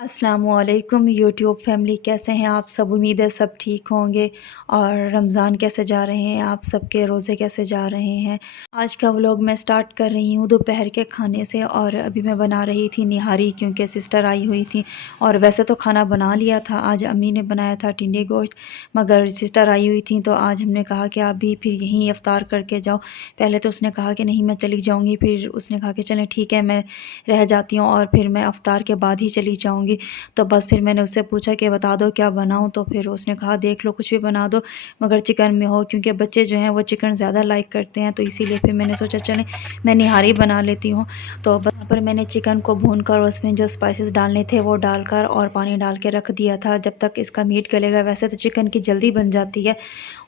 अस्सलामुअलैकुम YouTube family, कैसे हैं आप सब। उम्मीद है सब ठीक होंगे। और रमज़ान कैसे जा रहे हैं, आप सबके रोज़े कैसे जा रहे हैं। आज का व्लॉग मैं स्टार्ट कर रही हूँ दोपहर के खाने से। और अभी मैं बना रही थी निहारी, क्योंकि सिस्टर आई हुई थी। और वैसे तो खाना बना लिया था, आज अम्मी ने बनाया था टिंडे गोश्त, मगर सिस्टर आई हुई थी तो आज हमने कहा कि आप भी फिर यहीं इफ्तार करके जाओ। पहले तो उसने कहा कि नहीं मैं चली जाऊँगी, फिर उसने कहा कि चलें ठीक है मैं रह जाती हूँ और फिर मैं इफ्तार के बाद ही चली जाऊँगी। तो बस फिर मैंने उससे पूछा कि बता दो क्या बनाऊं, तो फिर उसने कहा देख लो कुछ भी बना दो मगर चिकन में हो, क्योंकि बच्चे जो हैं वो चिकन ज़्यादा लाइक करते हैं। तो इसीलिए फिर मैंने सोचा चलें मैं निहारी बना लेती हूँ। तो बस यहाँ पर मैंने चिकन को भून कर उसमें जो स्पाइसेस डालने थे वो डालकर और पानी डाल के रख दिया था जब तक इसका मीट गलेगा। वैसे तो चिकन की जल्दी बन जाती है,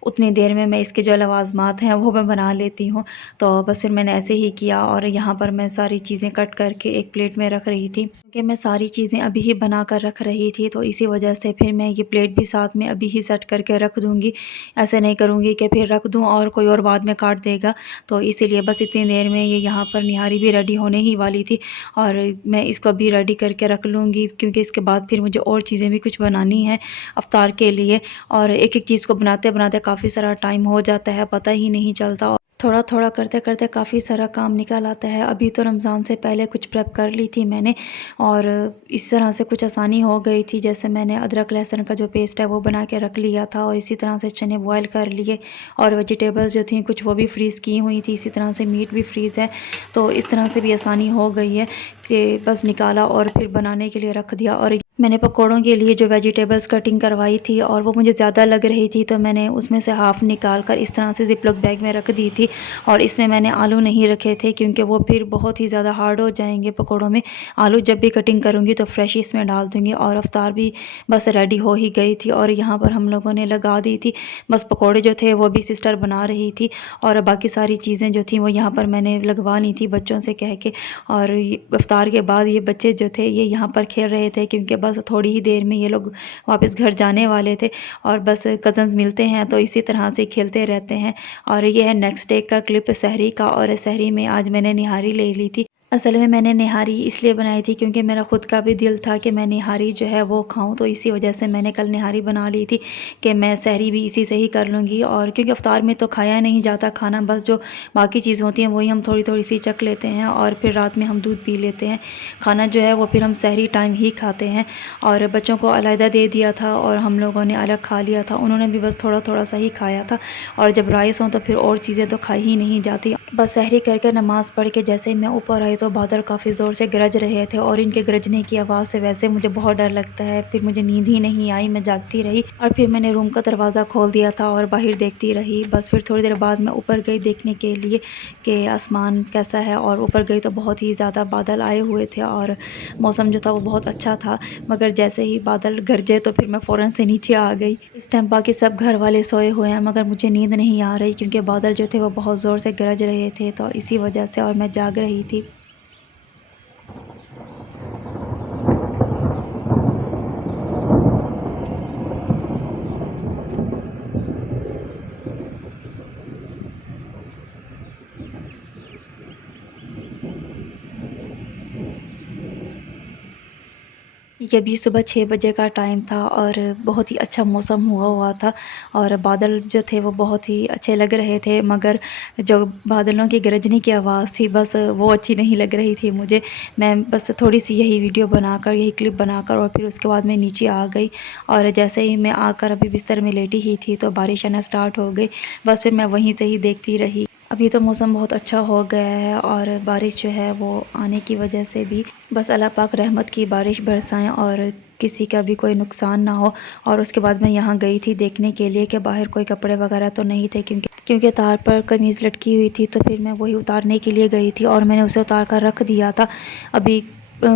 उतनी देर में मैं इसके जो लवाजमात हैं वो मैं बना लेती हूँ। तो बस फिर मैंने ऐसे ही किया और यहाँ पर मैं सारी चीज़ें कट करके एक प्लेट में रख रही थी, क्योंकि मैं सारी चीज़ें अभी ही बना कर रख रही थी। तो इसी वजह से फिर मैं ये प्लेट भी साथ में अभी ही सेट करके रख दूँगी। ऐसे नहीं करूँगी कि फिर रख दूँ और कोई और बाद में काट देगा। तो इसीलिए बस इतनी देर में ये यहाँ पर निहारी भी रेडी होने ही वाली थी और मैं इसको भी रेडी करके रख लूँगी, क्योंकि इसके बाद फिर मुझे और चीज़ें भी कुछ बनानी है अफ्तार के लिए। और एक एक चीज़ को बनाते बनाते काफ़ी सारा टाइम हो जाता है, पता ही नहीं चलता। थोड़ा थोड़ा करते करते काफ़ी सारा काम निकल आता है। अभी तो रमज़ान से पहले कुछ प्रेप कर ली थी मैंने और इस तरह से कुछ आसानी हो गई थी। जैसे मैंने अदरक लहसुन का जो पेस्ट है वो बना के रख लिया था और इसी तरह से चने बॉयल कर लिए और वेजिटेबल्स जो थी कुछ वो भी फ्रीज़ की हुई थी। इसी तरह से मीट भी फ्रीज़ है, तो इस तरह से भी आसानी हो गई है कि बस निकाला और फिर बनाने के लिए रख दिया। और मैंने पकौड़ों के लिए जो वेजिटेबल्स कटिंग करवाई थी और वो मुझे ज़्यादा लग रही थी, तो मैंने उसमें से हाफ़ निकाल कर इस तरह से ज़िपलॉक बैग में रख दी थी। और इसमें मैंने आलू नहीं रखे थे क्योंकि वो फिर बहुत ही ज़्यादा हार्ड हो जाएंगे पकौड़ों में। आलू जब भी कटिंग करूँगी तो फ्रेश इसमें डाल दूँगी। और अफ्तार भी बस रेडी हो ही गई थी और यहाँ पर हम लोगों ने लगा दी थी। बस पकौड़े जो थे वो भी सिस्टर बना रही थी और बाकी सारी चीज़ें जो थी वो यहाँ पर मैंने लगवा ली थी बच्चों से कह के। और इफ्तार के बाद ये बच्चे जो थे ये यहाँ पर खेल रहे थे, क्योंकि बस थोड़ी ही देर में ये लोग वापस घर जाने वाले थे और बस कज़न्स मिलते हैं तो इसी तरह से खेलते रहते हैं। और ये है नेक्स्ट डे का क्लिप सहरी का। और सहरी में आज मैंने निहारी ले ली थी। असल में मैंने निहारी इसलिए बनाई थी क्योंकि मेरा ख़ुद का भी दिल था कि मैं निहारी जो है वो खाऊं, तो इसी वजह से मैंने कल निहारी बना ली थी कि मैं सहरी भी इसी से ही कर लूँगी। और क्योंकि अफ्तार में तो खाया नहीं जाता खाना, बस जो बाकी चीज़ होती हैं वही हम थोड़ी थोड़ी सी चख लेते हैं और फिर रात में हम दूध पी लेते हैं। खाना जो है वो फिर हम सहरी टाइम ही खाते हैं। और बच्चों को अलहदा दे दिया था और हम लोगों ने अलग खा लिया था, उन्होंने भी बस थोड़ा थोड़ा सा ही खाया था। और जब राइस हो तो फिर और चीज़ें तो खाई ही नहीं जाती। बस सहरी करके नमाज़ पढ़ के जैसे ही मैं ऊपर आई तो बादल काफ़ी ज़ोर से गरज रहे थे और इनके गरजने की आवाज़ से वैसे मुझे बहुत डर लगता है। फिर मुझे नींद ही नहीं आई, मैं जागती रही और फिर मैंने रूम का दरवाज़ा खोल दिया था और बाहर देखती रही। बस फिर थोड़ी देर बाद मैं ऊपर गई देखने के लिए कि आसमान कैसा है, और ऊपर गई तो बहुत ही ज़्यादा बादल आए हुए थे और मौसम जो था वो बहुत अच्छा था। मगर जैसे ही बादल गरजे तो फिर मैं फ़ौरन से नीचे आ गई। इस टाइम बाकी सब घर वाले सोए हुए हैं मगर मुझे नींद नहीं आ रही, क्योंकि बादल जो थे वो बहुत ज़ोर से गरज रहे थे, तो इसी वजह से और मैं जाग रही थी। ये भी सुबह 6 बजे का टाइम था और बहुत ही अच्छा मौसम हुआ हुआ था और बादल जो थे वो बहुत ही अच्छे लग रहे थे, मगर जो बादलों की गरजने की आवाज़ थी बस वो अच्छी नहीं लग रही थी मुझे। मैं बस थोड़ी-सी यही वीडियो बनाकर, यही क्लिप बनाकर और फिर उसके बाद मैं नीचे आ गई। और जैसे ही मैं आकर अभी बिस्तर में लेटी ही थी तो बारिश आना स्टार्ट हो गई। बस फिर मैं वहीं से ही देखती रही। अभी तो मौसम बहुत अच्छा हो गया है और बारिश जो है वो आने की वजह से भी बस अल्लाह पाक रहमत की बारिश बरसाएं और किसी का भी कोई नुकसान ना हो। और उसके बाद मैं यहाँ गई थी देखने के लिए कि बाहर कोई कपड़े वगैरह तो नहीं थे, क्योंकि तार पर कमीज़ लटकी हुई थी, तो फिर मैं वही उतारने के लिए गई थी और मैंने उसे उतार कर रख दिया था। अभी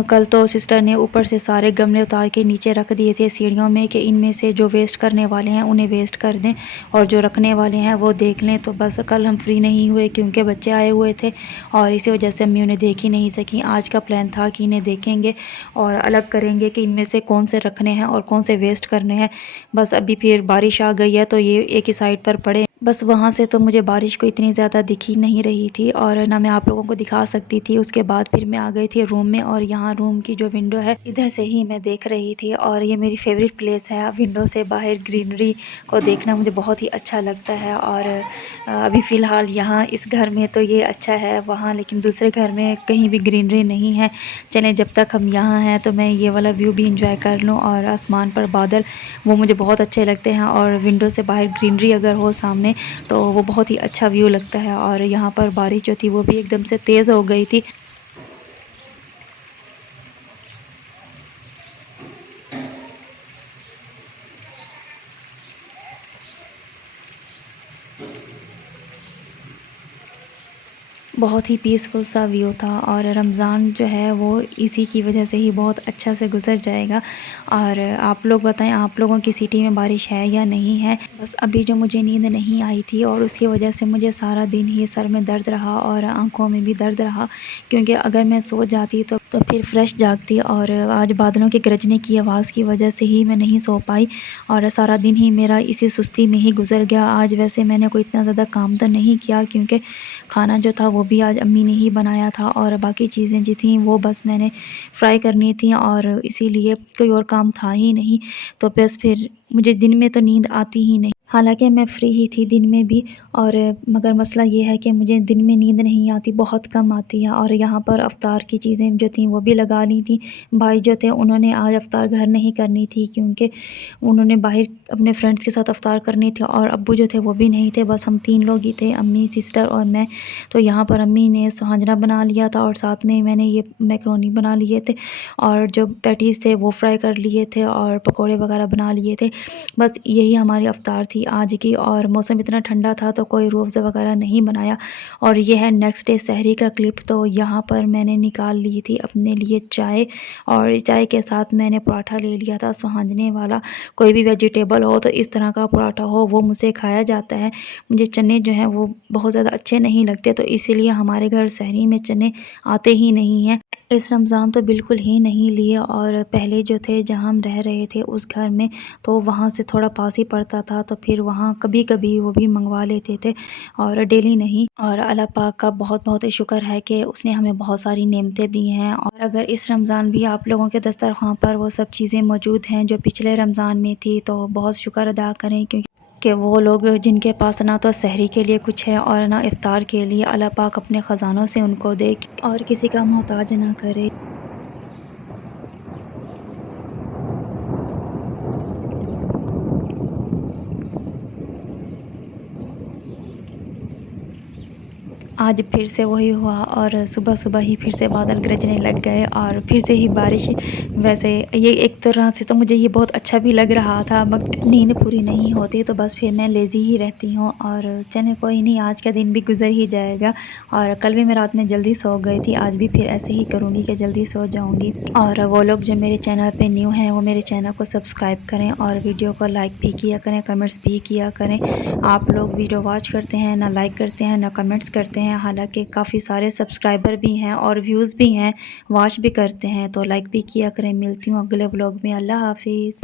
कल तो सिस्टर ने ऊपर से सारे गमले उतार के नीचे रख दिए थे सीढ़ियों में कि इनमें से जो वेस्ट करने वाले हैं उन्हें वेस्ट कर दें और जो रखने वाले हैं वो देख लें। तो बस कल हम फ्री नहीं हुए क्योंकि बच्चे आए हुए थे और इसी वजह से अम्मी उन्हें देख ही नहीं सकी। आज का प्लान था कि इन्हें देखेंगे और अलग करेंगे कि इनमें से कौन से रखने हैं और कौन से वेस्ट करने हैं। बस अभी फिर बारिश आ गई है तो ये एक ही साइड पर पड़े, बस वहाँ से तो मुझे बारिश को इतनी ज़्यादा दिख ही नहीं रही थी और ना मैं आप लोगों को दिखा सकती थी। उसके बाद फिर मैं आ गई थी रूम में और यहाँ रूम की जो विंडो है इधर से ही मैं देख रही थी और ये मेरी फेवरेट प्लेस है। विंडो से बाहर ग्रीनरी को देखना मुझे बहुत ही अच्छा लगता है और अभी फ़िलहाल यहाँ इस घर में तो ये अच्छा है, वहाँ लेकिन दूसरे घर में कहीं भी ग्रीनरी नहीं है। चलें, जब तक हम यहाँ हैं तो मैं ये वाला व्यू भी इंजॉय कर लूँ और आसमान पर बादल, वो मुझे बहुत अच्छे लगते हैं और विंडो से बाहर ग्रीनरी अगर हो सामने तो वो बहुत ही अच्छा व्यू लगता है। और यहाँ पर बारिश जो थी वो भी एकदम से तेज़ हो गई थी। बहुत ही पीसफुल सा व्यू था और रमज़ान जो है वो इसी की वजह से ही बहुत अच्छा से गुज़र जाएगा। और आप लोग बताएं, आप लोगों की सिटी में बारिश है या नहीं है? बस अभी जो मुझे नींद नहीं आई थी और उसकी वजह से मुझे सारा दिन ही सर में दर्द रहा और आँखों में भी दर्द रहा, क्योंकि अगर मैं सो जाती तो फिर फ्रेश जागती और आज बादलों के गरजने की आवाज़ की वजह से ही मैं नहीं सो पाई और सारा दिन ही मेरा इसी सुस्ती में ही गुज़र गया। आज वैसे मैंने कोई इतना ज़्यादा काम तो नहीं किया, क्योंकि खाना जो था वो भी आज अम्मी ने ही बनाया था और बाकी चीज़ें जो थीं वो बस मैंने फ्राई करनी थी और इसीलिए कोई और काम था ही नहीं। तो बस फिर मुझे दिन में तो नींद आती ही नहीं। हालाँकि मैं फ्री ही थी दिन में भी, और मगर मसला ये है कि मुझे दिन में नींद नहीं आती, बहुत कम आती है। और यहाँ पर इफ़्तार की चीज़ें जो थीं वो भी लगा ली थी। भाई जो थे उन्होंने आज इफ़्तार घर नहीं करनी थी, क्योंकि उन्होंने बाहर अपने फ्रेंड्स के साथ इफ़्तार करनी थी और अब्बू जो थे वो भी नहीं थे, बस हम 3 लोग ही थे, अम्मी, सिस्टर और मैं। तो यहाँ पर अम्मी ने सुहाजना बना लिया था और साथ में मैंने ये मैकरोनी बना लिए थे और जो पैटीज़ थे वो फ्राई कर लिए थे और पकोड़े वगैरह बना लिए थे। बस यही हमारी इफ़्तार थी आज की। और मौसम इतना ठंडा था तो कोई रूह अफ़ज़ा वगैरह नहीं बनाया। और ये है नेक्स्ट डे सहरी का क्लिप। तो यहाँ पर मैंने निकाल ली थी अपने लिए चाय और चाय के साथ मैंने पराठा ले लिया था सुहांजने वाला। कोई भी वेजिटेबल हो तो इस तरह का पराठा हो वो मुझसे खाया जाता है। मुझे चने जो हैं वो बहुत ज़्यादा अच्छे नहीं लगते, तो इसीलिए हमारे घर सहरी में चने आते ही नहीं हैं। इस रमज़ान तो बिल्कुल ही नहीं लिए। और पहले जो थे जहाँ हम रह रहे थे उस घर में, तो वहाँ से थोड़ा पास ही पड़ता था, तो फिर वहाँ कभी-कभी वो भी मंगवा लेते थे और डेली नहीं। और अल्लाह पाक का बहुत-बहुत शुक्र है कि उसने हमें बहुत सारी नेमतें दी हैं। और अगर इस रमज़ान भी आप लोगों के दस्तरख़्वान पर वो सब चीज़ें मौजूद हैं जो पिछले रमज़ान में थी, तो बहुत शुक्र अदा करें, क्योंकि कि वो लोग जिनके पास ना तो सहरी के लिए कुछ है और ना इफ़्तार के लिए, अल्लाह पाक अपने ख़ज़ानों से उनको दे और किसी का मोहताज ना करे। आज फिर से वही हुआ और सुबह-सुबह ही फिर से बादल गरजने लग गए और फिर से ही बारिश। वैसे ये एक तरह से तो मुझे ये बहुत अच्छा भी लग रहा था, मगर नींद पूरी नहीं होती तो बस फिर मैं लेज़ी ही रहती हूँ। और चलें कोई नहीं, आज का दिन भी गुज़र ही जाएगा। और कल भी मैं रात में जल्दी सो गई थी, आज भी फिर ऐसे ही करूँगी कि जल्दी सो जाऊँगी। और वो लोग जो मेरे चैनल पे न्यू हैं वो मेरे चैनल को सब्सक्राइब करें और वीडियो को लाइक भी किया करें, कमेंट्स भी किया करें। आप लोग वीडियो वॉच करते हैं, ना लाइक करते हैं, ना कमेंट्स करते हैं। हालाँकि काफ़ी सारे सब्सक्राइबर भी हैं और व्यूज़ भी हैं, वॉच भी करते हैं, तो लाइक भी किया करें। मिलती हूँ अगले व्लॉग में। अल्लाह हाफ़िज़।